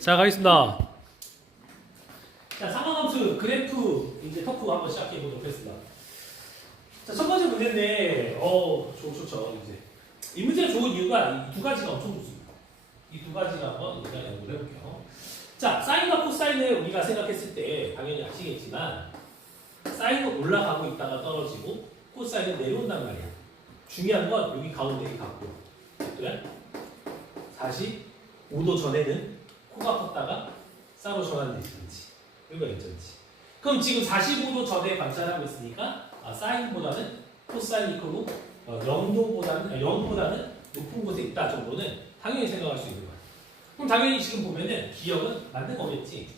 자, 가겠습니다. 자, 상황함수 그래프 이제 토크 한번 시작해 보도록 하겠습니다. 자, 첫 번째 문제인데, 좋죠. 이제 이 문제가 좋은 이유가 이 두 가지가 엄청 좋습니다. 이 두 가지가 한번 우리가 연구를 해볼게요. 자, 사인과 코사인을 우리가 생각했을 때 당연히 아시겠지만 사인은 올라가고 있다가 떨어지고 코사인은 내려온단 말이야. 중요한 건 여기 가운데 이 각도. 그래? 45도 전에는 코가 컸다가 쌍으로 전환되시는지 이거 있잖지. 그럼 지금 45도 전에 관찰하고 있으니까 사인보다는 코사인이 크고 0보다는 높은 곳에 있다 정도는 당연히 생각할 수 있는 거야. 그럼 당연히 지금 보면은 기억은 맞는 거겠지.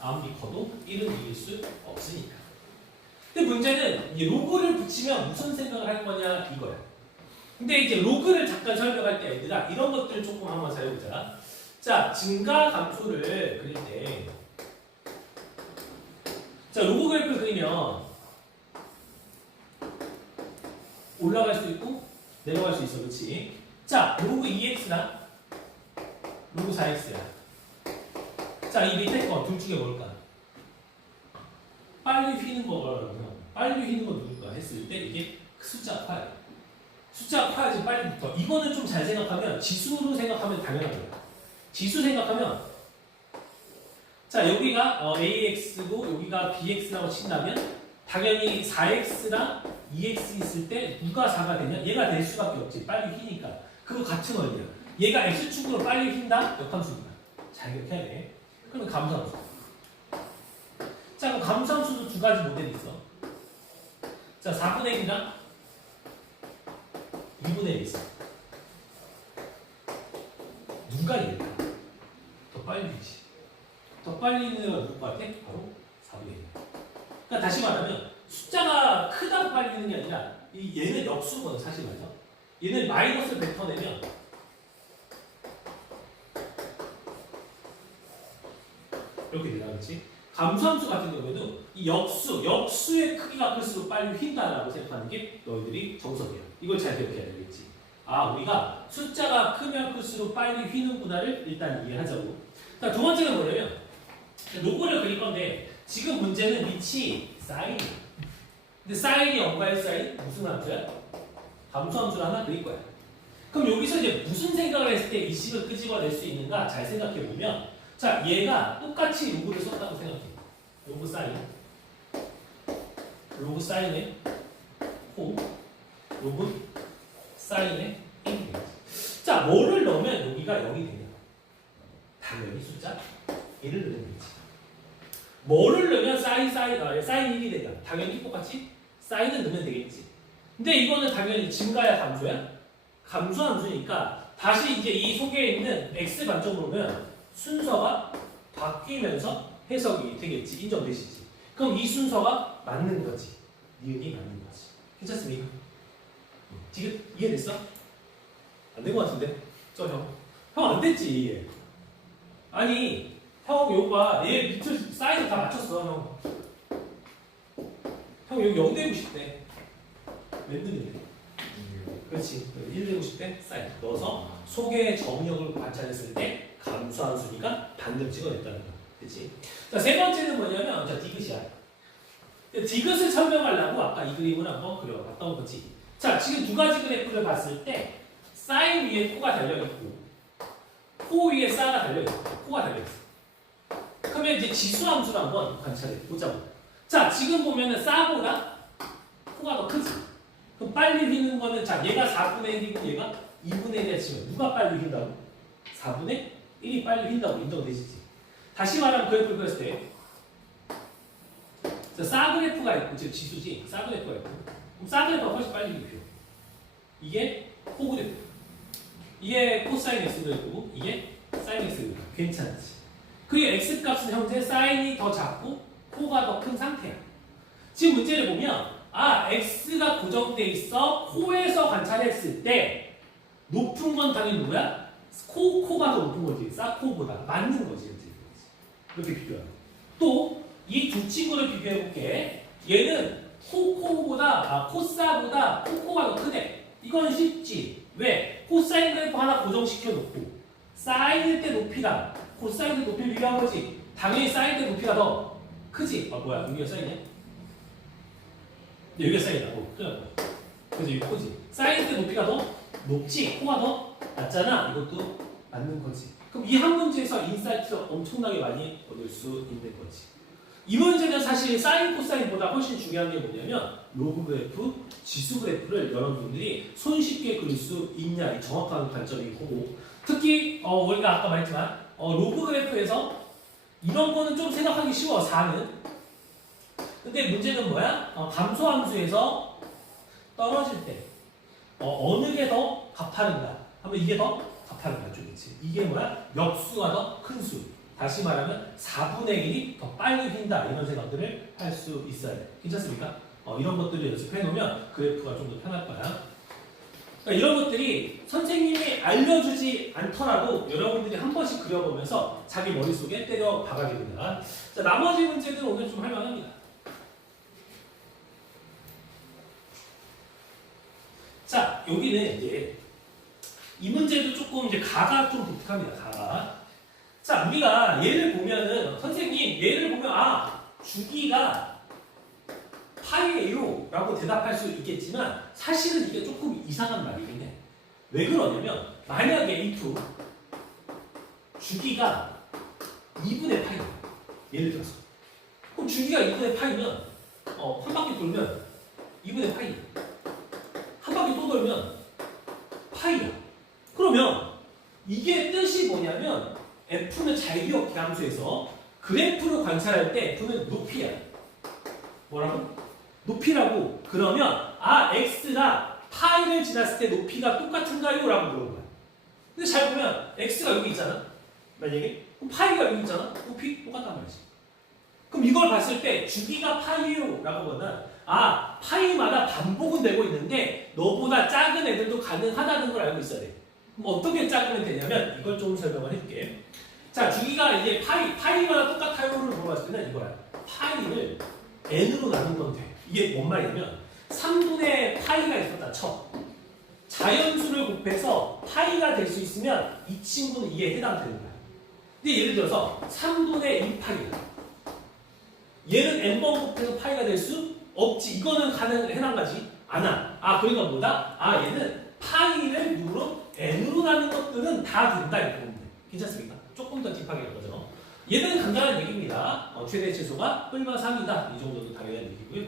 아무리 커도 1은 이길 수 없으니까. 근데 문제는 이 로그를 붙이면 무슨 생각을 할 거냐 이거야. 근데 이제 로그를 잠깐 설명할 때 얘들아 이런 것들을 조금 한번 잘 해보자. 자, 증가 감소를 그릴 때 자, 로그 그래프를 그리면 올라갈 수 있고 내려갈 수 있어. 그렇지? 자, 로그 2x나 로그 4x야. 자, 이 밑에 거 둘 중에 뭘까? 빨리 휘는 거라면 빨리 휘는 거 누굴까 했을 때 이게 숫자가 커요. 숫자가 커야지 빨리 붙어. 이거는 좀 잘 생각하면 지수로 생각하면 당연한 거야. 지수 생각하면 자, 여기가 AX고 여기가 BX라고 친다면 당연히 4X랑 2X 있을 때 누가 4가 되냐? 얘가 될 수밖에 없지. 빨리 휘니까. 그거 같은 원리야. 얘가 X축으로 빨리 휜다? 역함수입니다. 잘 기억해야 돼. 그럼 감소함수. 자, 그럼 감소함수도 두 가지 모델이 있어. 자, 4분의 1이랑 2분의 1 있어. 누가 이길까? 더 빨리 휘지. 더 빨리 있는 애가 누구 같아? 바로 4분의 1. 그러니까 다시 말하면 숫자가 크다고 빨리 있는 게 아니라 얘는 역수거든 사실 말이죠. 얘는 마이너스를 뱉어내면 이렇게 되나 그렇지? 감소함수 같은 경우에도 이 역수의 크기가 클수록 빨리 휜다라고 생각하는 게 너희들이 정석이야. 이걸 잘 기억해야 되겠지. 우리가 숫자가 크면 클수록 빨리 휘는구나를 일단 이해하자고. 자, 두 번째는 뭐냐면 로그를 그릴 건데 지금 문제는 밑이 사인이야. 근데 사인이 0과의 사인 무슨 함수야? 감소함수를 하나 그릴 거야. 그럼 여기서 이제 무슨 생각을 했을 때 이 식을 끄집어낼 수 있는가 잘 생각해 보면 자, 얘가 똑같이 로그를 썼다고 생각해. 로그 사인의 호, 로그 사인의 1이 되겠지. 자, 뭐를 넣으면 여기가 0이 되냐? 당연히 숫자 1을 넣으면 되지. 뭐를 넣으면 사인 1이 되냐? 당연히 똑같이 사인을 넣으면 되겠지. 근데 이거는 당연히 증가야 감소야? 감소함수니까 다시 이제 이 속에 있는 x 관점으로 보면 순서가 바뀌면서 해석이 되겠지. 인정되시지? 그럼 이 순서가 맞는 거지. 니은이 맞는 거지. 괜찮습니까? 지금 이해됐어? 안 된 것 같은데? 형 안 됐지. 아니 형 요거 얘 밑을 사이즈 다 맞췄어. 형 여기 0 되고 싶대. 랜드네. 그렇지. 1 되고 싶대. 사이즈 넣어서 속의 정력을 관찰했을 때 감소함수니까 반대로 찍어냈다는 거야. 그렇지? 자, 세 번째는 뭐냐면 자, 디귿이야. 디귿을 설명하려고 아까 이 그림을 한번 그려봤던 거지. 자, 지금 두 가지 그래프를 봤을 때 사인 위에 코가 달려있고 코 위에 사가 달려있고 코가 달려있어. 그러면 이제 지수함수를 한번 관찰해 보자고. 자, 지금 보면은 사보다 코가 더 크지. 그럼 빨리 휘는 거는 자, 얘가 4분의 1이고 얘가 2분의 1에 치면 누가 빨리 휜다고? 4분의 1이 빨리 휜다고 인정되시지? 다시 말하면 그래프를 그렸을 때 자, 사 그래프가 있고 지금 지수지? 사 그래프가 있고 그럼 사 그래프가 훨씬 빨리 휘죠. 이게 코 그래프. 이게 코사인 x 그래프고 이게 사인 x 그래프. 괜찮지? 그리고 x값은 현재 사인이 더 작고 코가 더 큰 상태야. 지금 문제를 보면 x가 고정돼 있어. 코에서 관찰했을 때 높은 건 당연히 누구야? 코가 더 높은 거지. 사코보다 맞는 거지. 이렇게 비교하면 또 이 두 친구를 비교해 볼게. 얘는 코사보다 코가 더 크네. 이건 쉽지. 왜? 코사인 그래프 하나 고정시켜 놓고 사인일 때 높이랑 코사인의 높이를 비교한 거지. 당연히 사인의 높이가 더 크지. 아 뭐야 여기가 사인이야? 여기가 사인이야. 큰일 났다. 그래서 이거 코지. 사인의 높이가 더 높지. 코가 더 낮잖아. 이것도 맞는 거지. 그럼 이 한 문제에서 인사이트를 엄청나게 많이 얻을 수 있는 거지. 이 문제는 사실 사인 코사인보다 훨씬 중요한 게 뭐냐면 로그 그래프, 지수 그래프를 여러분들이 손쉽게 그릴 수 있냐 이 정확한 관점이 거고 특히 우리가 아까 말했지만 로그 그래프에서 이런 거는 좀 생각하기 쉬워 4는 근데 문제는 뭐야? 감소함수에서 떨어질 때 어느 게 더 가파른가 하면 이게 더 가파른가 쪽이지 이게 뭐야? 역수가 더 큰 수 다시 말하면 4분의 1이 더 빨리 휜다 이런 생각들을 할 수 있어야 돼 괜찮습니까? 이런 것들을 연습해 놓으면 그래프가 좀 더 편할 거야 그러니까 이런 것들이 선생님이 알려주지 않더라도 여러분들이 한 번씩 그려보면서 자기 머릿속에 때려 박아야 됩니다 자, 나머지 문제들은 오늘 좀 할만합니다 자 여기는 이제 이 문제도 조금 이제 가가 좀 독특합니다 가가 자, 우리가 얘를 보면은 선생님 얘를 보면 주기가 파이예요 라고 대답할 수 있겠지만 사실은 이게 조금 이상한 말이긴 해. 왜 그러냐면 만약에 if 주기가 2분의 파이야. 예를 들어서 그럼 주기가 2분의 파이면 한 바퀴 돌면 2분의 파이 한 바퀴 또 돌면 파이야. 그러면 이게 뜻이 뭐냐면 F는 잘 기억해 함수에서 그래프를 관찰할 때 F는 높이야. 뭐라고? 높이라고. 그러면 X가 파이를 지났을 때 높이가 똑같은가요? 라고 물어본 거야. 근데 잘 보면 X가 여기 있잖아. 만약에 그럼 파이가 여기 있잖아. 높이 똑같단 말이지. 그럼 이걸 봤을 때 주기가 파이요 라고 보면 파이마다 반복은 되고 있는데 너보다 작은 애들도 가능하다는 걸 알고 있어야 돼. 그럼 어떻게 작으면 되냐면 이걸 좀 설명을 해줄게. 자, 주기가 이제 파이마다 똑같아요를 물어봤을 때는 이거야. 파이를 n으로 나누면 돼. 이게 뭔 말이냐면 3분의 파이가 있었다 쳐. 자연수를 곱해서 파이가 될 수 있으면 이 친구는 이에 해당되는 거야. 근데 예를 들어서 3분의 2파이야. 얘는 n번 곱해서 파이가 될 수 없지. 이거는 해당하지 않아. 그러니까 뭐다? 얘는 파이를 n으로 나눈 것들은 다 된다 이렇게 보면 돼. 괜찮습니까? 조금 더 딥하게 할 거죠. 얘는 간단한 얘기입니다. 최대 최소가 뿔마 3이다. 이 정도도 당연한 얘기고요.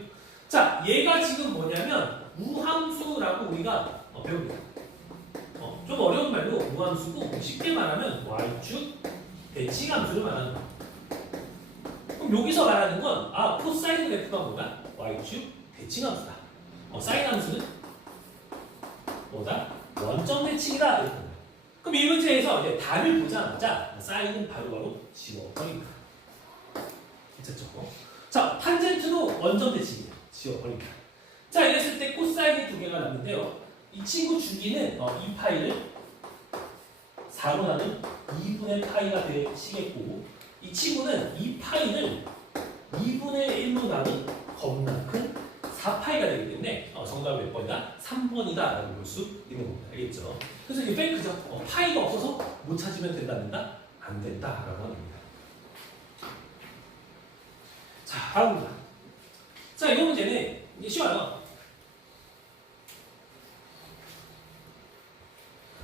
자, 얘가 지금 뭐냐면 무함수라고 우리가 배웁니다. 좀 어려운 말로 무함수고 쉽게 말하면 y축 대칭함수를 말하는 거야. 그럼 여기서 말하는 건 코사인 그래프가 뭐다? y축 대칭함수다. 사인 함수는 뭐다? 원점 대칭이다. 이렇게 거야. 그럼 이 문제에서 이제 답을 보자마자 사인은 바로바로 지워버립니다. 괜찮죠? 자, 탄젠트도 원점 대칭이에요. 지워버립니다. 자, 이랬을 때 코사인이 두 개가 남는데요. 이 친구 주기는 2파이를 4로 나눈 2분의 파이가 되시겠고 이 친구는 2파이를 2분의 1로 나눈 겁나 큰 4파이가 되기 때문에 정답은 몇 번이다? 3번이다 라고 볼 수 있는 겁니다. 알겠죠? 그래서 이게 페이크죠. 파이가 없어서 못 찾으면 된답니다. 안 된다라고 하는 겁니다. 자, 다음입니다. 자, 이 문제는 이제 쉬워요.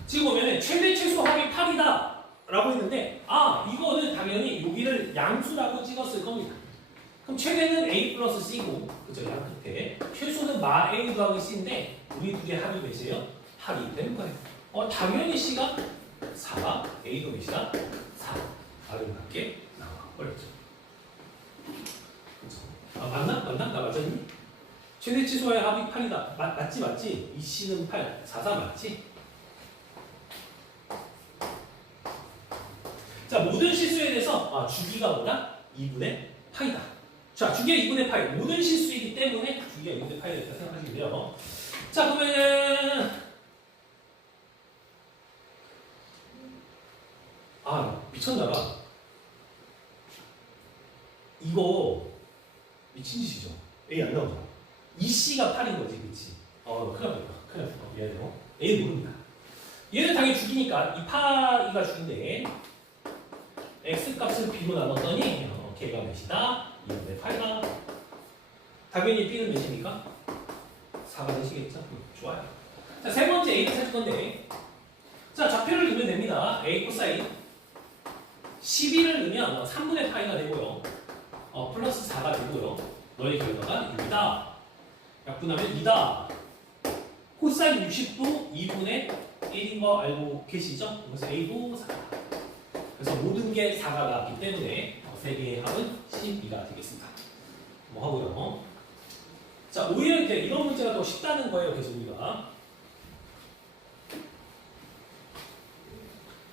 지금 보면 최대 최소 합이 8이다 라고 했는데 이거는 당연히 여기를 양수라고 찍었을 겁니다. 그럼 최대는 A 플러스 C고 그죠? 양 끝에 최소는 마 A 더하기 C인데 우리 둘의 합이 몇이에요? 8이 되는 거예요. 당연히 C가 4, A도 몇이다? 4 아름답게 나와버렸죠. 맞나? 나 맞았니? 최대 최소의 합이 8이다. 맞지? 이 C는 8, 4, 4 맞지? 자, 모든 실수에 대해서 주기가 뭐다? 2분의 파이다. 자, 주기가 2분의 파이. 모든 실수이기 때문에 주기가 2분의 파이다 이렇게 생각하시면 돼요. 자, 그러면은 미쳤나봐. 이거 미친 짓이죠. A 안 나오잖아. 이 C가 8인 거지, 그렇지? 큰일 났다. 얘는 A 모릅니다. 얘는 당연히 주기니까 이 파이가 주기인데 x 값을 b로 나눴더니 걔가 몇이다? 2분의 8가. 당연히 b는 몇입니까? 4가 되시겠죠? 좋아요. 자, 세 번째 a를 찾을 건데, 자, 좌표를 넣으면 됩니다. a 코사인 12를 넣으면 3분의 파이가 되고요. 플러스 4가 되고요. 너의 결과가 6이다. 약분하면 2다. 코사인 60도 2분의 1인 거 알고 계시죠? 그래서 a도 4다. 그래서 모든 게 4가 나왔기 때문에 세 개의 합은 12가 되겠습니다. 뭐 하고요. 자, 오히려 이제 이런 문제가 더 쉽다는 거예요. 계속 우리가.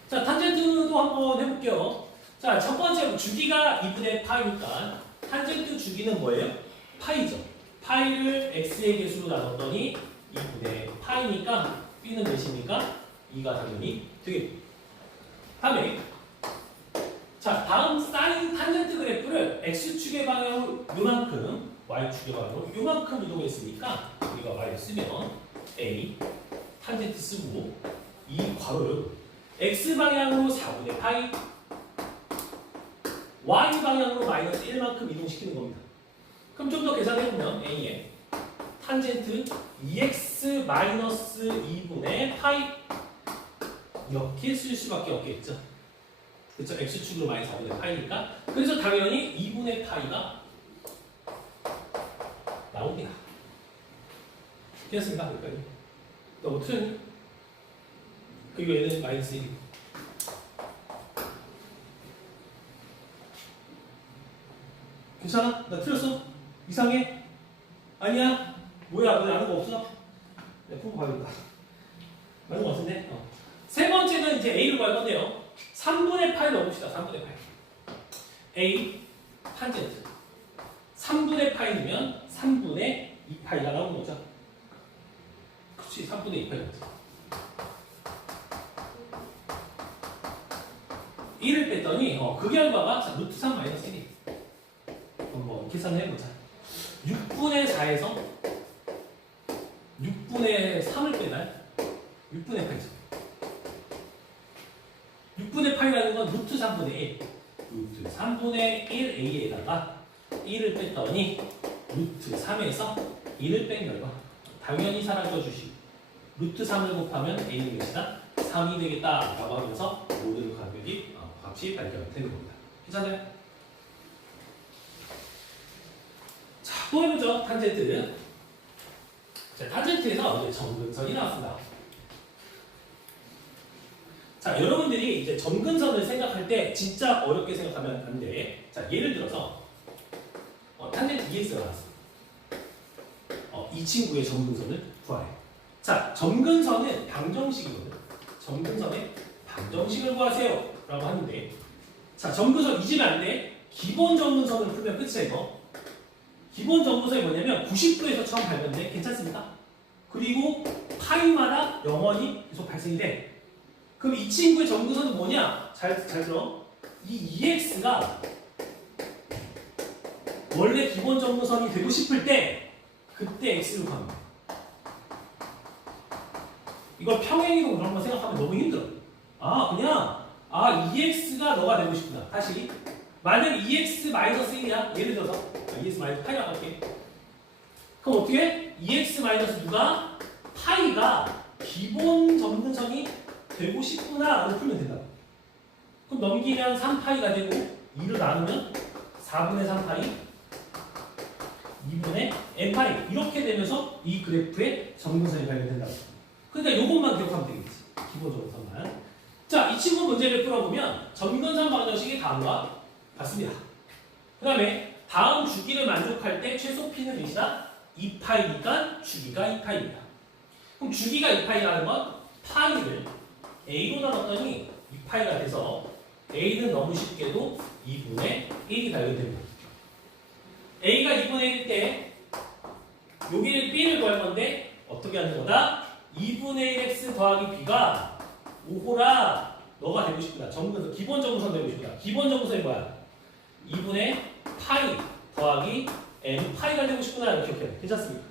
자, 탄젠트도 한번 해볼게요. 자, 첫 번째로 주기가 2분의 파이니까 탄젠트 주기는 뭐예요? 파이죠. 파이를 x의 개수로 나눴더니 2분의 파이니까 b는 몇입니까? 2가 당연히 되겠고. 다음에 자, 다음 사인 탄젠트 그래프를 x축의 방향으로 요만큼, y축의 방향으로 요만큼 이동했으니까 우리가 y를 쓰면 a 탄젠트 쓰고 이 괄호를 x 방향으로 4분의 파이, y 방향으로 마이너스 1만큼 이동시키는 겁니다. 그럼 좀 더 계산해보면 a의 탄젠트 2x 마이너스 2분의 파이 이렇게 쓸 수밖에 없겠죠. 그렇죠? x축으로 마이너스 4분의 파이니까. 그래서 당연히 2분의 파이가 나옵니다. 됐습니까? 여기까지. 너무 틀렸니? 그리고 얘는 마이너스 1. 괜찮아? 나 틀렸어? 이상해? 아니야? 뭐야? 너 아는 거 없어? 네, 푸고 봐야겠다. 맞는 거 같은데? 세 번째는 이제 A를 구할 건데요. 3분의 8 넣읍시다. 3분의 8. A 탄젠트. 3분의 파이면 3분의 2파이가 나오는 거죠. 그렇지, 3분의 2파이 맞죠. 1을 뺐더니 그 결과가 루트 3 마이너스 1이. 한번 계산을 해보자. 6분의 4에서 6분의 3을 빼나요? 6분의 8이죠. 6분의 8이라는 건 루트 3분의 1. 루트 3분의 1a에다가 1을 뺐더니 루트 3에서 1을 뺀 결과 당연히 사라져 주시고 루트 3을 곱하면 a는 몇이다? 3이 되겠다 라고 하면서 모든 값이 발견되는 겁니다. 괜찮아요? 자, 또 해보죠. 탄젠트. 자, 탄젠트에서 이제 점근선이 나왔습니다. 자, 여러분들이 이제 점근선을 생각할 때 진짜 어렵게 생각하면 안 돼. 자, 예를 들어서 탄젠트 EX가 나왔어. 이 친구의 점근선을 구하래. 자, 점근선은 방정식이거든. 점근선의 방정식을 구하세요. 라고 하는데, 자, 점근선 잊으면 안 돼. 기본 점근선을 풀면 끝이야, 이거. 기본 점근선이 뭐냐면 90도에서 처음 발견돼. 괜찮습니까? 그리고 파이마다 영원히 계속 발생이 돼. 그럼 이 친구의 점근선은 뭐냐? 잘 들어. 이 EX가 원래 기본 점근선이 되고 싶을 때 그때 X를 구합니다. 이걸 평행이동 그런 거 생각하면 너무 힘들어. EX가 너가 되고 싶구나. 다시. 만약 EX-1이야. 예를 들어서 EX-8이라고 할게. 그럼 어떻게? EX- 누가? 파이가 기본 점근선이 되고 싶구나 라고 풀면 된다. 그럼 넘기면 3파이가 되고 2를 나누면 4분의 3파이 2분의 n파이 이렇게 되면서 이 그래프의 점근선이 발견된다고. 그러니까 이것만 기억하면 되겠지. 기본 점근선만. 자, 이 친구 문제를 풀어보면 점근선 방정식이 다음과 같습니다. 그 다음에 다음 주기를 만족할 때 최소 p는 몇이다? 2파이니까 주기가 2파이입니다. 그럼 주기가 2파이라는 건 파이를 a로 나눴더니 2파이가 돼서 a는 너무 쉽게도 2분의 1이 발견됩니다. a가 2분의 1일 때 여기는 b를 구할 건데 어떻게 하는 거다? 2분의 1x 더하기 b가 5호라 너가 되고 싶구나. 점근선, 기본 점근선 되고 싶구나. 기본 점근선이 뭐야? 2분의 파이 더하기 n 파이가 되고 싶구나. 이렇게 기억해요. 괜찮습니까?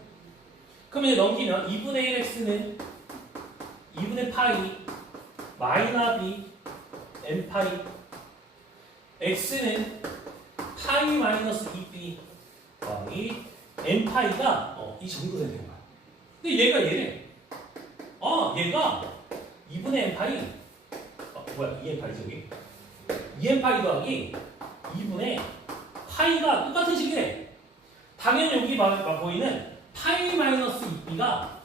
그러면 이제 넘기면 2분의 1x는 2분의 파이 마이너 b n 파이 x는 파이 마이너스 2b 더하기 n 파이가 이 정도 되는 거야. 근데 얘가 얘래. 얘가 2분의 n 파이 뭐야 2n 파이지 여기 2n 파이 더하기 2분의 파이가 똑같은 식이래. 당연히 여기 보이는 파이 마이너스 2b가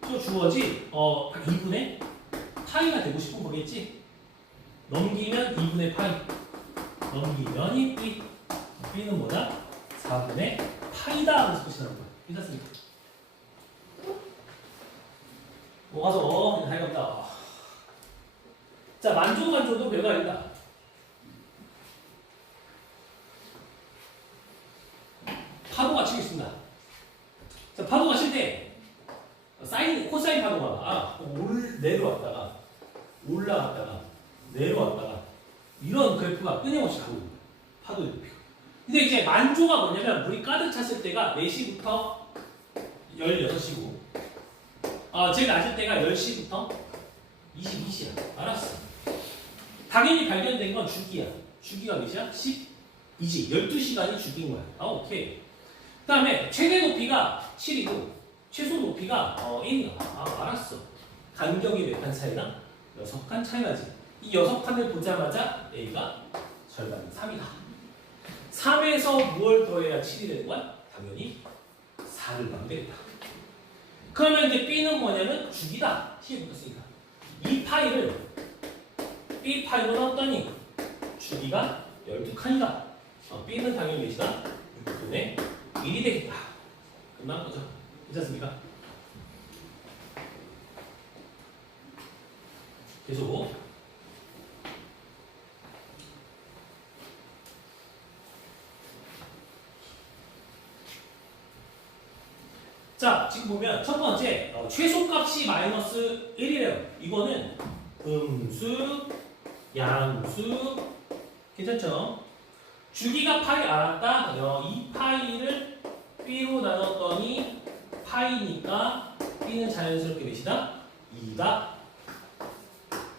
또 주어지 2분의 파이가 되고 싶은 거겠지. 넘기면 2분의 파이 넘기면 2b b는 뭐다? 4분의 파이다 하면서 끝이 나는 거야. 괜찮습니까? 가서 그냥 하겠다. 자, 만족도 별거 아니다. 파도가 치겠습니다. 자, 파도가 칠 때 코사인 파도가 내려왔다가 올라갔다가 내려왔다가 이런 그래프가 끊임없이 가고 있는 거예요. 파도의 높이가. 근데 이제 만조가 뭐냐면 물이 가득 찼을 때가 4시부터 16시고 제일 낮을 때가 10시부터 22시야. 알았어. 당연히 발견된 건 주기야. 주기가 몇이야? 10이지. 12시간이 주기인 거야. 오케이. 그 다음에 최대 높이가 7이고 최소 높이가 1이야. 알았어. 간격이 몇 칸 차이나? 6칸 차이 나지. 이 6칸을 보자마자 A가 절반 3이다. 3에서 무엇을 더해야 7이 되는 거야? 당연히 4를 더하면 되겠다. 그러면 이제 B는 뭐냐면 주기다. C에 붙었으니까. 이 파이를 B 파이로 넣었더니 주기가 12칸이다. B는 당연히 몇이다? 6분의 1이 되겠다. 끝난 거죠. 괜찮습니까? 계속. 자, 지금 보면 첫 번째 최소값이 마이너스 1이래요. 이거는 음수, 양수 괜찮죠? 주기가 파이 알았다. 이 파이를 B로 나눴더니 파이니까 B는 자연스럽게 몇이다? 2다.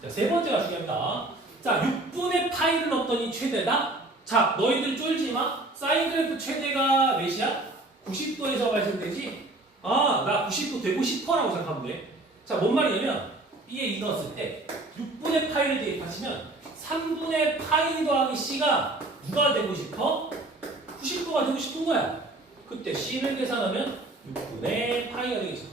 자, 세 번째가 중요합니다. 자, 6분의 파이를 넣었더니 최대다. 자, 너희들 쫄지 마. 사인 그래프 최대가 몇이야? 90도에서 발생되지? 나 90도 되고 싶어라고 생각하면 돼. 자, 뭔 말이냐면 B에 2 넣었을 때 6분의 파이를 대입하시면 3분의 파이 더하기 C가 누가 되고 싶어? 90도가 되고 싶은 거야. 그때 C를 계산하면 6분의 파이가 되겠어.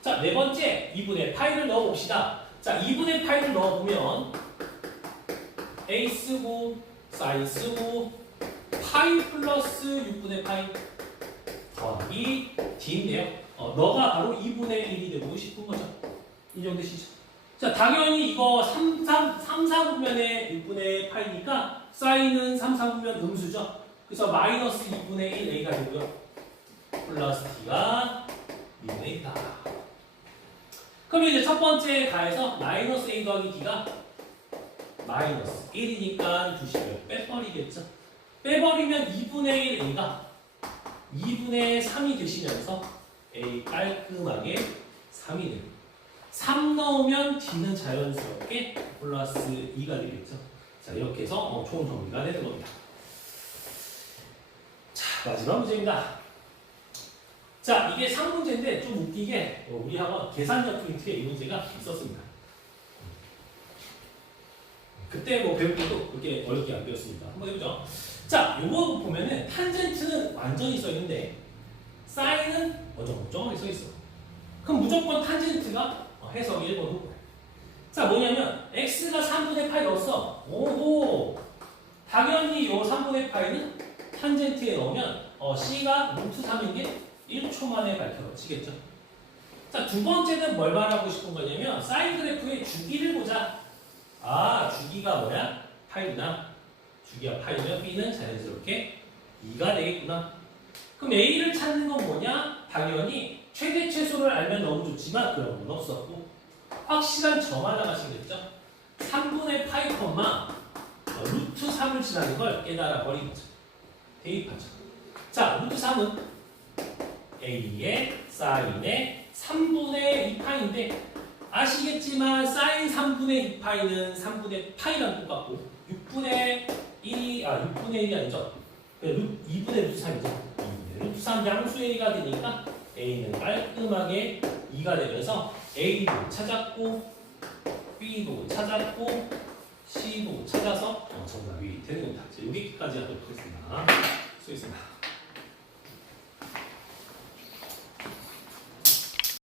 자, 네 번째 2분의 파이를 넣어봅시다. 자, 2분의 파이를 넣어보면 A 쓰고 사인 쓰고 파이 플러스 6분의 파이 더하기 D인데요. 너가 바로 2분의 1이 되고 싶은 거죠. 인정되시죠? 자, 당연히 이거 3, 4분면의 6분의 파이니까 사인은 3, 4분면 음수죠. 그래서 마이너스 2분의 1 A가 되고요. 플러스 D가 2분의 1이다. 그럼 이제 첫 번째 가에서 마이너스 A 더하기 D가 마이너스 1이니까 두식을 빼버리겠죠. 빼버리면 2분의 1 A가 2분의 3이 되시면서 A 깔끔하게 3이 돼요. 3 넣으면 D는 자연스럽게 플러스 2가 되겠죠. 자, 이렇게 해서 총 정리가 되는 겁니다. 자, 마지막 문제입니다. 자, 이게 3문제인데 좀 웃기게 우리 학원 계산적 힌트에 이 문제가 있었습니다. 그때 배울 때도 그렇게 어렵게 안 배웠습니다. 한번 해보죠. 자, 요거 보면은 탄젠트는 완전히 써있는데 사인은 어정쩡하게 써있어. 그럼 무조건 탄젠트가 해석 1번 후보야. 자, 뭐냐면 x가 3분의 파이 넣었어. 오호! 당연히 요 3분의 파이는 탄젠트에 넣으면 c가 루트 3인 게 1초 만에 밝혀지겠죠. 자, 두 번째는 뭘 말하고 싶은 거냐면 사인 그래프의 주기를 보자. 주기가 뭐야? 파이구나. 주기가 파이면 b는 자연스럽게 2가 되겠구나. 그럼 a를 찾는 건 뭐냐? 당연히 최대 최소를 알면 너무 좋지만 그런 건 없었고 확실한 점 하나가 생겼죠. 3분의 파이 루트 3을 지나는 걸 깨달아 버린 거죠. 대입하죠. 자, 루트 3은 a의 사인의 3분의 2파인데 아시겠지만 사인 3분의 2파이는 3분의 파이랑 똑같고 6분의 1이 6분의 1이 아니죠. 2분의 루트 3이죠. 2분의 루트 3 양수의 2가 되니까 A는 깔끔하게 2가 되면서 A도 찾았고 B도 찾았고 C도 찾아서 정답이 되는 겁니다. 여기까지 하도록 하겠습니다. 수고했습니다.